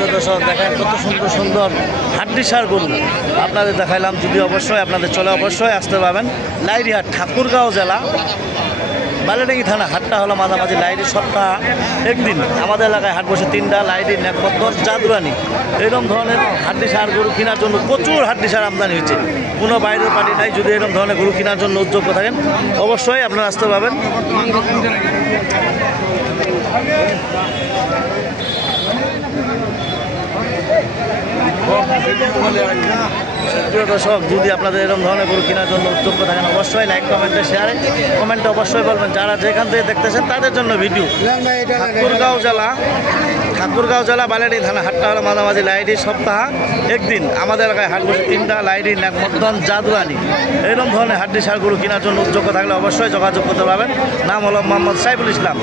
দর্শক দেখেন কত সুন্দর সুন্দর হাড্ডিসার গরু আপনাদের দেখাইলাম। যদি অবশ্যই আপনাদের চলে অবশ্যই আসতে পারবেন। লাইরিহাট ঠাকুরগাঁও জেলা বালিয়াডাঙ্গি থানা। হাটটা হলো মাঝামাঝি লাইরি সপ্তাহ একদিন। আমাদের এলাকায় হাট বসে 3টা লাইরি নেকমদ্দর জাদুরানি। এরকম ধরনের হাড্ডিসার গরু কেনার জন্য প্রচুর হাড্ডিসার আমদানি হয়েছে। কোনো বাইরের পার্টি নাই। যদি এরকম ধরনের গরু কেনার জন্য উদ্যোগ থাকেন অবশ্যই আপনারা আসতে পারবেন। প্রিয় দর্শক, যদি আপনাদের এরকম ধরনের গরু কেনার জন্য উদ্যোগ থাকেন অবশ্যই লাইক কমেন্টে শেয়ারে কমেন্টে অবশ্যই বলবেন। যারা যেখান থেকে দেখতেছেন তাদের জন্য ভিডিও। ঠাকুরগাঁও জেলা বালিয়াডাঙ্গি থানা। হাটটা হলো মাঝামাঝি লাইরি সপ্তাহ একদিন। আমাদের এলাকায় হাট বসে 3টা লাইরি নেকমদ্দন জাদুরানি। এরকম ধরনের হাড্ডিসার গরু কেনার জন্য উদ্যোগ থাকলে অবশ্যই যোগাযোগ করতে পারবেন। নাম হলো মোহাম্মদ সাইফুল ইসলাম।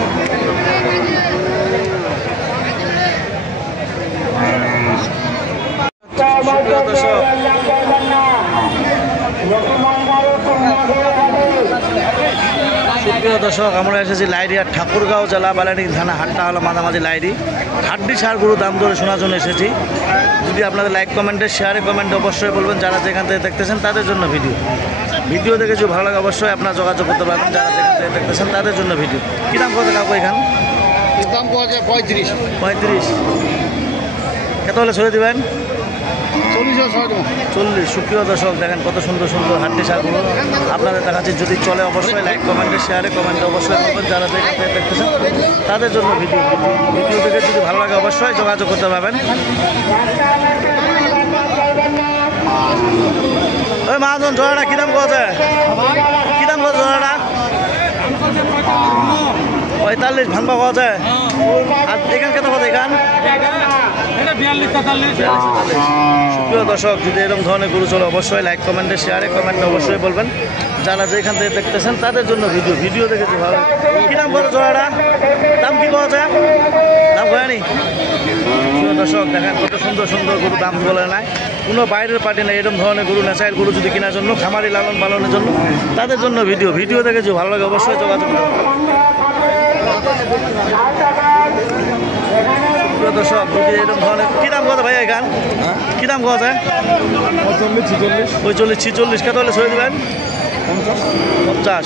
সুপ্রিয় দর্শক, আমরা এসেছি লাইরিহাট ঠাকুরগাঁও জেলা বালিয়াডাঙ্গি থানা। হাটটা হলো মাঝামাঝি লাইরি। হাড্ডিসার গরু দাম দরে শোনার জন্য এসেছি। যদি আপনাদের লাইক কমেন্টে শেয়ারে কমেন্টে অবশ্যই বলবেন। যারা যেখান থেকে দেখতেছেন তাদের জন্য ভিডিও দেখে যদি ভালো লাগে অবশ্যই আপনারা যোগাযোগ করতে পারবেন। যারা যেখান থেকে দেখতেছেন তাদের জন্য ভিডিও। কী দাম কত কাকু এখান? দাম পাওয়া যায় 35। কত হলে ছেড়ে দেবেন? 40। সুপ্রিয় দর্শক দেখেন কত সুন্দর সুন্দর হাড্ডিসার গরু আপনাদের দেখাচ্ছি। যদি চলে অবশ্যই লাইক কমেন্টে শেয়ারে কমেন্টে অবশ্যই বলবেন। যারা যেখান থেকে দেখতেছেন তাদের জন্য ভিডিও দেখে যদি ভালো লাগে অবশ্যই যোগাযোগ করতে পারবেন। ওই মহাজন জোড়াটা কী দাম কত? কী দাম কত জোড়াটা? 45 ভাঙবা পাওয়া যায়। আর এখান কত কত এখান? সুপ্রিয় দর্শক, যদি এরকম ধরনের গরু চলে অবশ্যই লাইক কমেন্টে শেয়ারে কমেন্টে অবশ্যই বলবেন। যারা যেখান থেকে দেখতেছেন তাদের জন্য ভিডিও দেখেছি ভালো। কী দাম কত জোড়াটা? দাম কী পাওয়া যায়? দাম হয়নি। প্রিয় দর্শক দেখেন কত সুন্দর সুন্দর গরু দাম বলে নাই। কোনো বাইরের পার্টি নেই। এরকম ধরনের গরু ন্যাচারাল গরু যদি কেনার জন্য খামারি লালন পালনের জন্য তাদের জন্য ভিডিও দেখেছি ভালো লাগে অবশ্যই যোগাযোগ করুন। প্রিয় দর্শক, যদি এরকম ধরনের কী দাম কত ভাই এখান? কী দাম কত? 45-46। কত হলে ছেড়ে দেবেন? 50।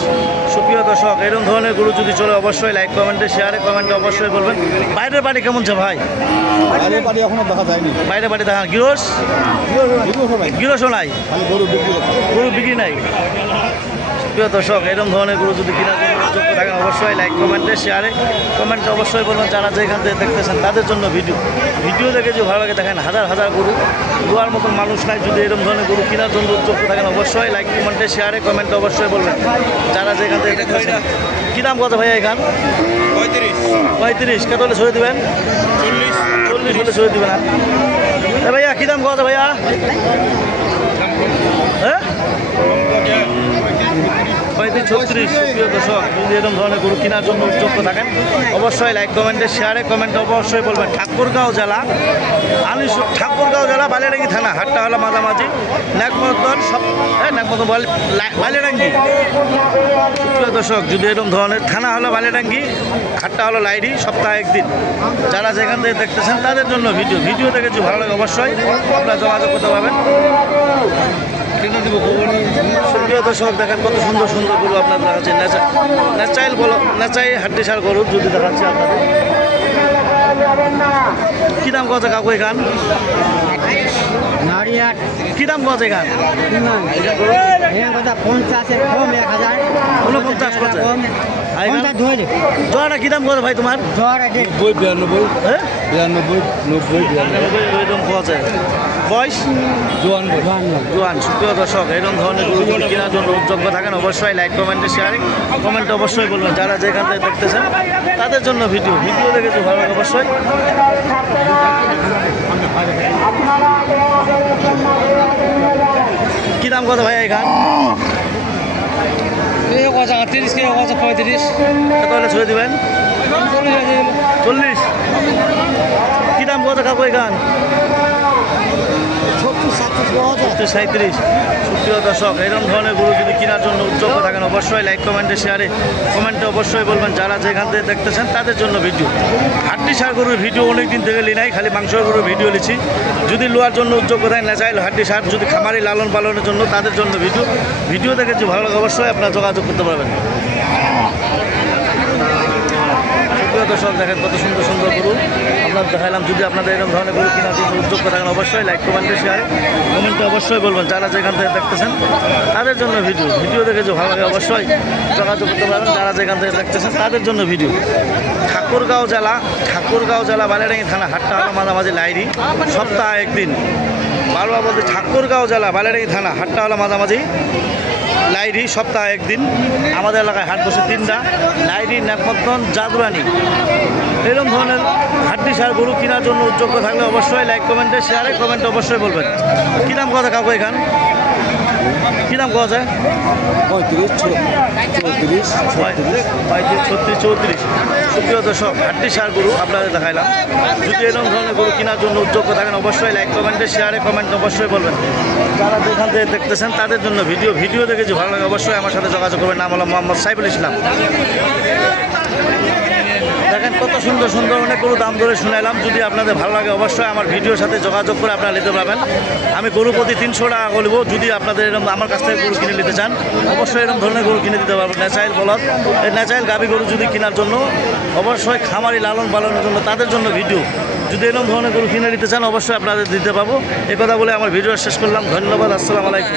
সুপ্রিয় দর্শক, এরকম ধরনের গরু যদি চলে অবশ্যই লাইক কমেন্টে শেয়ারে কমেন্টে অবশ্যই বলবেন। বাইরের বাড়ি কেমন আছে ভাই? বাইরের বাড়ি এখনো দেখা যায়নি। বাইরের বাড়ি দেখা গিরসও নাই। গরু বিক্রি নাই। প্রিয় দর্শক, এরকম ধরনের গরু যদি কেনার জন্য উদ্যোগ থাকেন অবশ্যই লাইক কমেন্টে শেয়ারে কমেন্টে অবশ্যই বলবেন। যারা যেখান থেকে দেখতেছেন তাদের জন্য ভিডিও দেখে যদি ভালো লাগে দেখেন। হাজার গরু দুয়ার মতন মানুষ নাই। যদি এরকম ধরনের গরু কেনার জন্য উদ্যোগ থাকেন অবশ্যই লাইক কমেন্টে শেয়ারে কমেন্টে অবশ্যই বলবেন। যারা যেখান থেকে দেখতেছেন। কী দাম কত ভাইয়া এখান? 35। কত হলে ছেড়ে দেবেন? 40 হলে ছেড়ে দেবেন। ভাইয়া কী দাম কত ভাইয়া? হ্যাঁ 35-36। সুপ্রিয় দর্শক, যদি এরকম ধরনের গরু কেনার জন্য উদ্যোগ থাকেন অবশ্যই লাইক কমেন্টে শেয়ারে কমেন্টে অবশ্যই বলবেন। ঠাকুরগাঁও জেলা বালিয়াডাঙ্গি থানা। হাটটা হলো মাঝামাঝি নেকমদ্দন বালিয়াডাঙ্গি। সুপ্রিয় দর্শক, যদি এরকম ধরনের থানা হলো বালিয়াডাঙ্গি, হাটটা হলো লাইরি সপ্তাহ একদিন। যারা যেখান থেকে দেখতেছেন তাদের জন্য ভিডিও দেখে যদি ভালো লাগে অবশ্যই আপনারা যোগাযোগ করতে পারবেন। সুপ্রিয় দর্শক দেখেন কত সুন্দর সুন্দর গরু আপনাদের দেখাচ্ছে। ন্যাচারাল হাড্ডিসার গরু যদি দেখাচ্ছে আপনাদের। কী দাম কত কাকু এখান? কী দাম কত এখান? 49। জোড়াটা কী দাম কত ভাই তোমার? 92 পাওয়া যায়। বয়স জোয়ান। সুপ্রিয় দর্শক, এরকম ধরনের গরু যদি কেনার জন্য উদ্যোগ থাকেন অবশ্যই লাইক কমেন্টে শেয়ারে কমেন্টে অবশ্যই বলবেন। যারা যেখান থেকে দেখতেছেন তাদের জন্য ভিডিও দেখেছি ভালো লাগে অবশ্যই। কী দাম কত ভাই এখান? 38, 35। কত হলে ছেড়ে দেবেন? 40। কী দাম কত কাকু এখান? 70-70 37। সুপ্রিয় দর্শক, এরকম ধরনের গরু যদি কেনার জন্য উদ্যোগ থাকেন অবশ্যই লাইক কমেন্টে শেয়ারে কমেন্টে অবশ্যই বলবেন যারা যেখান থেকে দেখতেছেন তাদের জন্য ভিডিও। হাড্ডি সার গরুর ভিডিও অনেক দিন থেকে লি নাই, খালি মাংসের গরুর ভিডিও লিছি। যদি লোয়ার জন্য উদ্যোগ থাকে না চাইলে হাড্ডি সার যদি খামারি লালন পালনের জন্য তাদের জন্য ভিডিও দেখে যে ভালো লাগে অবশ্যই আপনারা যোগাযোগ করতে পারবেন। প্রিয় দর্শক, দেখেন কত সুন্দর সুন্দর গরু আপনার দেখাইলাম। যদি আপনাদের এরকম ধরনের গরু কেনার জন্য উদ্যোগ থাকেন অবশ্যই লাইক কমেন্টে শেয়ারে কমেন্টে অবশ্যই বলবেন যারা যেখান থেকে দেখতেছেন তাদের জন্য ভিডিও দেখে যে ভালো লাগে অবশ্যই যোগাযোগ করতে পারবেন যারা যেখান থেকে দেখতেছেন তাদের জন্য ভিডিও। ঠাকুরগাঁও জেলা বালিয়াডাঙ্গি থানা হাটটা হলো মাঝামাঝি লাইরি, সপ্তাহে একদিন। বারবার বলতে ঠাকুরগাঁও জেলা বালিয়াডাঙ্গি থানা হাটটা হলো মাঝামাঝি লাইরি, সপ্তাহে একদিন। আমাদের এলাকায় হাট বসে 3টা, লাইরি, নেকমতন, জাদুরানি। এরকম ধরনের হাড্ডি সার গরু কেনার জন্য উদ্যোগ থাকলে অবশ্যই লাইক কমেন্টে শেয়ারে কমেন্টে অবশ্যই বলবেন। কী দাম কথা কাকু এখান কী দাম কথা যায়? 35, 34, 35, 36, 34। সুপ্রিয় দর্শক, হাড্ডি সার গরু আপনাদের দেখাইলাম। যদি এরকম ধরনের গরু কেনার জন্য উদ্যোগ থাকেন অবশ্যই লাইক কমেন্টে শেয়ারে কমেন্টে অবশ্যই বলবেন যারা যেখান থেকে দেখতেছেন তাদের জন্য ভিডিও দেখে যে ভালো লাগে অবশ্যই আমার সাথে যোগাযোগ করবেন। নাম হলো মোহাম্মদ সাইফুল ইসলাম। দেখেন কত সুন্দর সুন্দর অনেকগুলো দাম ধরে শুনাইলাম। যদি আপনাদের ভালো লাগে অবশ্যই আমার ভিডিওর সাথে যোগাযোগ করে আপনারা নিতে পারবেন। আমি গরু প্রতি 300 টাকা বলবো। যদি আপনাদের এরকম আমার কাছ থেকে গরু কিনে নিতে চান অবশ্যই এরকম ধরনের গরু কিনে দিতে পারবো। ন্যাচারাল বলদ, এই ন্যাচারাল গাভী গরু যদি কেনার জন্য অবশ্যই খামারি লালন পালনের জন্য তাদের জন্য ভিডিও। যদি এরকম ধরনের গরু কিনে নিতে চান অবশ্যই আপনাদের দিতে পারবো। এই কথা বলে আমার ভিডিও শেষ করলাম। ধন্যবাদ। আসসালামু আলাইকুম।